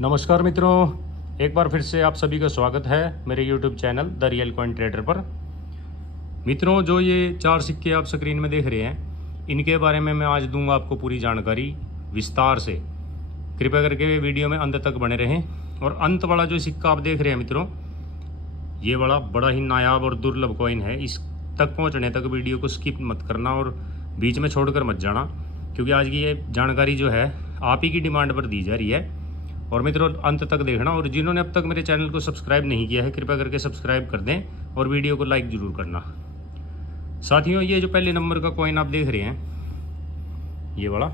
नमस्कार मित्रों, एक बार फिर से आप सभी का स्वागत है मेरे YouTube channel the real coin trader पर। मित्रों, जो ये 4 सिक्के आप स्क्रीन में देख रहे हैं, इनके बारे में मैं आज दूंगा आपको पूरी जानकारी विस्तार से। कृपया करके वीडियो में अंत तक बने रहें। और अंत वाला जो सिक्का आप देख रहे हैं मित्रों, ये बड़ा ही नायाब और दुर्लभ कॉइन है। इस तक पहुँचने तक वीडियो को स्किप मत करना और बीच में छोड़ कर मत जाना, क्योंकि आज की ये जानकारी जो है आप ही की डिमांड पर दी जा रही है। और मित्रों, अंत तक देखना। और जिन्होंने अब तक मेरे चैनल को सब्सक्राइब नहीं किया है, कृपया करके सब्सक्राइब कर दें और वीडियो को लाइक ज़रूर करना। साथियों, ये जो पहले नंबर का कॉइन आप देख रहे हैं, ये वाला,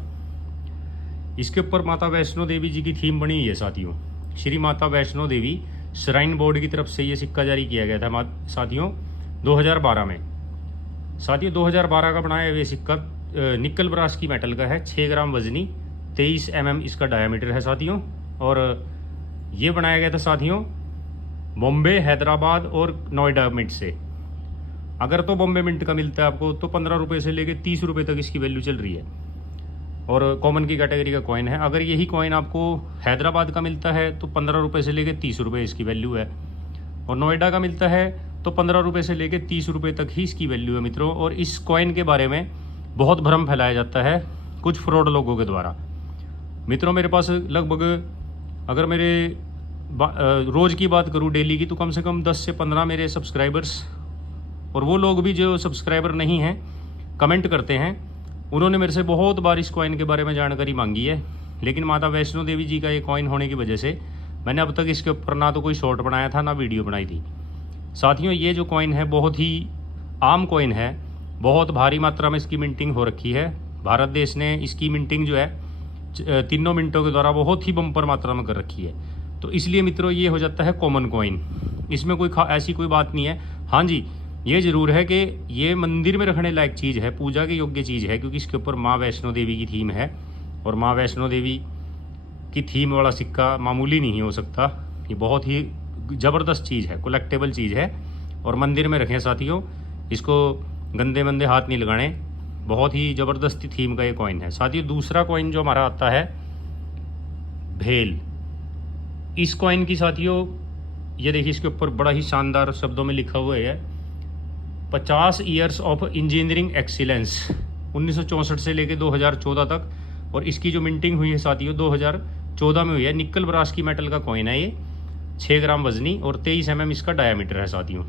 इसके ऊपर माता वैष्णो देवी जी की थीम बनी हुई है। साथियों, श्री माता वैष्णो देवी श्राइन बोर्ड की तरफ से ये सिक्का जारी किया गया था साथियों 2012 में। साथियों, 2012 का बनाया हुआ सिक्का निकल ब्रास की मेटल का है। 6 ग्राम वजनी, 23 mm इसका डायामीटर है साथियों। और ये बनाया गया था साथियों बॉम्बे, हैदराबाद और नोएडा मिंट से। अगर तो बॉम्बे मिंट का मिलता है आपको तो 15 रुपये से लेके 30 रुपये तक इसकी वैल्यू चल रही है, और कॉमन की कैटेगरी का कॉइन है। अगर यही कॉइन आपको हैदराबाद का मिलता है तो 15 रुपये से लेके 30 रुपये इसकी वैल्यू है, और नोएडा का मिलता है तो 15 रुपये से लेके 30 रुपये तक ही इसकी वैल्यू है मित्रों। और इस कॉइन के बारे में बहुत भ्रम फैलाया जाता है कुछ फ्रॉड लोगों के द्वारा। मित्रों, मेरे पास लगभग, अगर मेरे रोज़ की बात करूं, डेली की, तो कम से कम 10 से 15 मेरे सब्सक्राइबर्स, और वो लोग भी जो सब्सक्राइबर नहीं हैं, कमेंट करते हैं। उन्होंने मेरे से बहुत बार इस कॉइन के बारे में जानकारी मांगी है, लेकिन माता वैष्णो देवी जी का ये कॉइन होने की वजह से मैंने अब तक इसके ऊपर ना तो कोई शॉर्ट बनाया था, ना वीडियो बनाई थी। साथियों, ये जो कॉइन है बहुत ही आम कॉइन है। बहुत भारी मात्रा में इसकी मिंटिंग हो रखी है। भारत देश ने इसकी मिंटिंग जो है 3 मिनटों के द्वारा बहुत ही बम्पर मात्रा में कर रखी है। तो इसलिए मित्रों, ये हो जाता है कॉमन कॉइन। इसमें कोई ऐसी कोई बात नहीं है। हाँ जी, ये ज़रूर है कि ये मंदिर में रखने लायक चीज़ है, पूजा के योग्य चीज़ है, क्योंकि इसके ऊपर माँ वैष्णो देवी की थीम है। और माँ वैष्णो देवी की थीम वाला सिक्का मामूली नहीं हो सकता। ये बहुत ही ज़बरदस्त चीज़ है, कलेक्टेबल चीज़ है, और मंदिर में रखें साथियों। इसको गंदे मंदे हाथ नहीं लगाने। बहुत ही ज़बरदस्ती थीम का ये कॉइन है। साथियों, दूसरा कॉइन जो हमारा आता है भेल। इस कॉइन की साथियों, ये देखिए, इसके ऊपर बड़ा ही शानदार शब्दों में लिखा हुआ है 50 ईयर्स ऑफ इंजीनियरिंग एक्सीलेंस, 1964 से लेकर 2014 तक। और इसकी जो मिंटिंग हुई है साथियों 2014 में हुई है। निकल ब्रास की मेटल का कॉइन है ये। 6 ग्राम वजनी और 23 mm इसका डायामीटर है साथियों।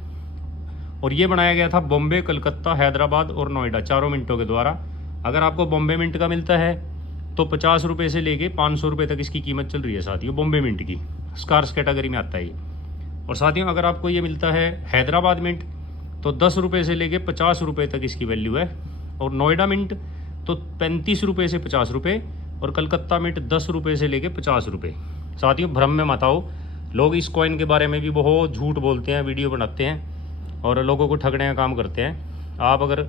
और ये बनाया गया था बॉम्बे, कलकत्ता, हैदराबाद और नोएडा 4 मिंटों के द्वारा। अगर आपको बॉम्बे मिंट का मिलता है तो 50 रुपये से लेके 500 रुपये तक इसकी कीमत चल रही है साथियों। बॉम्बे मिंट की स्कार्स कैटेगरी में आता है ये। और साथियों, अगर आपको ये मिलता है हैदराबाद मिंट तो 10 रुपये से लेके 50 रुपये तक इसकी वैल्यू है। और नोएडा मिंट तो 35 रुपये से 50 रुपये, और कलकत्ता मिंट 10 रुपये से लेके 50 रुपये। साथियों, भ्रम में मत आओ। लोग इस कॉइन के बारे में भी बहुत झूठ बोलते हैं, वीडियो बनाते हैं और लोगों को ठगने का काम करते हैं। आप अगर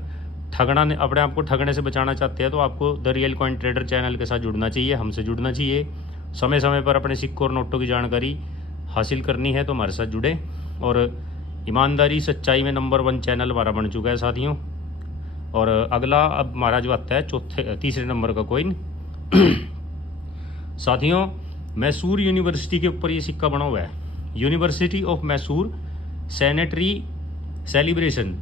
अपने आप को ठगने से बचाना चाहते हैं तो आपको the real coin trader channel के साथ जुड़ना चाहिए, हमसे जुड़ना चाहिए। समय समय पर अपने सिक्कों और नोटों की जानकारी हासिल करनी है तो हमारे साथ जुड़े। और ईमानदारी सच्चाई में नंबर 1 चैनल हमारा बन चुका है साथियों। और अगला अब हमारा जो आता है तीसरे नंबर का कॉइन साथियों, मैसूर यूनिवर्सिटी के ऊपर ये सिक्का बना हुआ है। University of Mysore sanitary celebration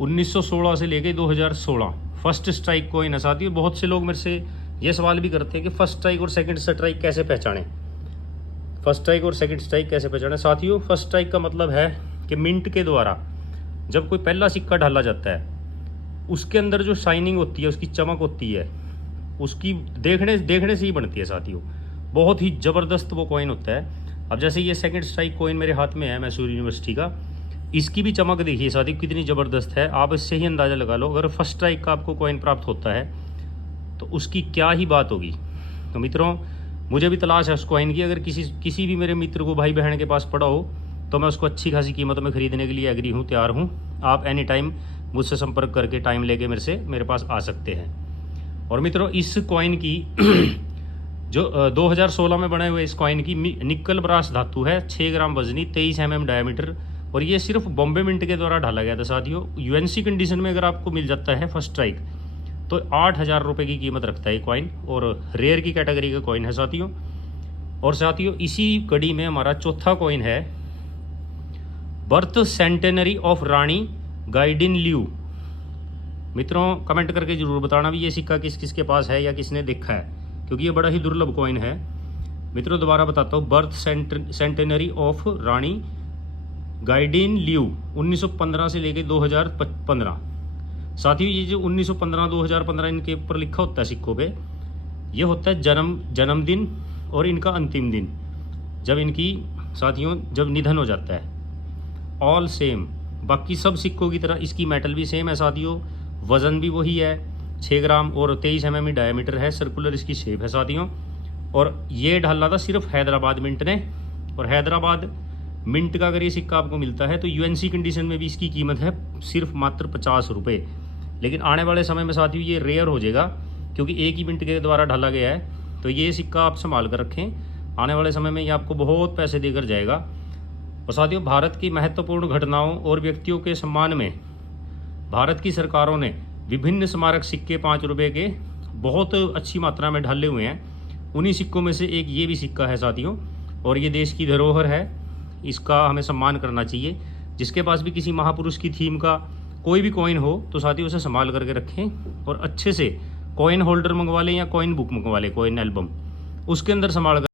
1916 से लेके 2016 फर्स्ट स्ट्राइक कॉइन है साथियों। बहुत से लोग मेरे से ये सवाल भी करते हैं कि फर्स्ट स्ट्राइक और सेकंड स्ट्राइक कैसे पहचानें। फर्स्ट स्ट्राइक और सेकंड स्ट्राइक कैसे पहचानें साथियों? फर्स्ट स्ट्राइक का मतलब है कि मिंट के द्वारा जब कोई पहला सिक्का डाला जाता है, उसके अंदर जो शाइनिंग होती है, उसकी चमक होती है, उसकी देखने से ही बनती है साथियों। बहुत ही ज़बरदस्त वो कॉइन होता है। अब जैसे ये सेकंड स्ट्राइक कॉइन मेरे हाथ में है मैसूर यूनिवर्सिटी का, इसकी भी चमक देखिए साथियों कितनी ज़बरदस्त है। आप इससे ही अंदाज़ा लगा लो, अगर फर्स्ट स्ट्राइक का आपको कॉइन प्राप्त होता है तो उसकी क्या ही बात होगी। तो मित्रों, मुझे भी तलाश है उस कॉइन की। अगर किसी भी मेरे मित्र को, भाई बहन के पास पड़ा हो तो मैं उसको अच्छी खासी कीमत में ख़रीदने के लिए एग्री हूँ, तैयार हूँ। आप एनी टाइम मुझसे संपर्क करके टाइम लेके मेरे पास आ सकते हैं। और मित्रों, इस कॉइन की जो 2016 में बने हुए इस कॉइन की निकल ब्रास धातु है। 6 ग्राम वजनी, 23 mm डायमीटर, और ये सिर्फ बॉम्बे मिंट के द्वारा ढाला गया था साथियों। यूएनसी कंडीशन में अगर आपको मिल जाता है फर्स्ट स्ट्राइक तो 8,000 रुपये की कीमत रखता है ये कॉइन, और रेयर की कैटेगरी का कॉइन है साथियों। और साथियों इसी कड़ी में हमारा चौथा कॉइन है बर्थ सेंटेनरी ऑफ रानी गाइडिन ल्यू। मित्रों कमेंट करके जरूर बताना भी ये सिक्का किस किस के पास है या किसने देखा है, क्योंकि ये बड़ा ही दुर्लभ कॉइन है। मित्रों दोबारा बताता हूँ, बर्थ सेंटेनरी ऑफ रानी गाइडिन ल्यू 1915 से लेके 2015। साथियों ये जो 1915-2015 इनके ऊपर लिखा होता है सिक्कों पे, ये होता है जन्मदिन और इनका अंतिम दिन, जब इनकी साथियों जब निधन हो जाता है। ऑल सेम, बाकी सब सिक्कों की तरह इसकी मेटल भी सेम है साथियों, वज़न भी वही है 6 ग्राम और 23 mm डायमीटर है, सर्कुलर इसकी शेप है साथियों। और ये डाला था सिर्फ हैदराबाद मिंट ने, और हैदराबाद मिंट का अगर ये सिक्का आपको मिलता है तो यूएनसी कंडीशन में भी इसकी कीमत है सिर्फ मात्र 50 रुपये। लेकिन आने वाले समय में साथियों ये रेयर हो जाएगा, क्योंकि एक ही मिंट के द्वारा ढाला गया है। तो ये सिक्का आप संभाल कर रखें, आने वाले समय में ये आपको बहुत पैसे देकर जाएगा। और साथियों भारत की महत्वपूर्ण घटनाओं और व्यक्तियों के सम्मान में भारत की सरकारों ने विभिन्न स्मारक सिक्के 5 रुपये के बहुत अच्छी मात्रा में ढाले हुए हैं। उन्हीं सिक्कों में से एक ये भी सिक्का है साथियों, और ये देश की धरोहर है, इसका हमें सम्मान करना चाहिए। जिसके पास भी किसी महापुरुष की थीम का कोई भी कॉइन हो तो साथियों उसे संभाल करके रखें, और अच्छे से कॉइन होल्डर मंगवा लें या कॉइन बुक मंगवा लें, कॉइन एल्बम उसके अंदर संभाल कर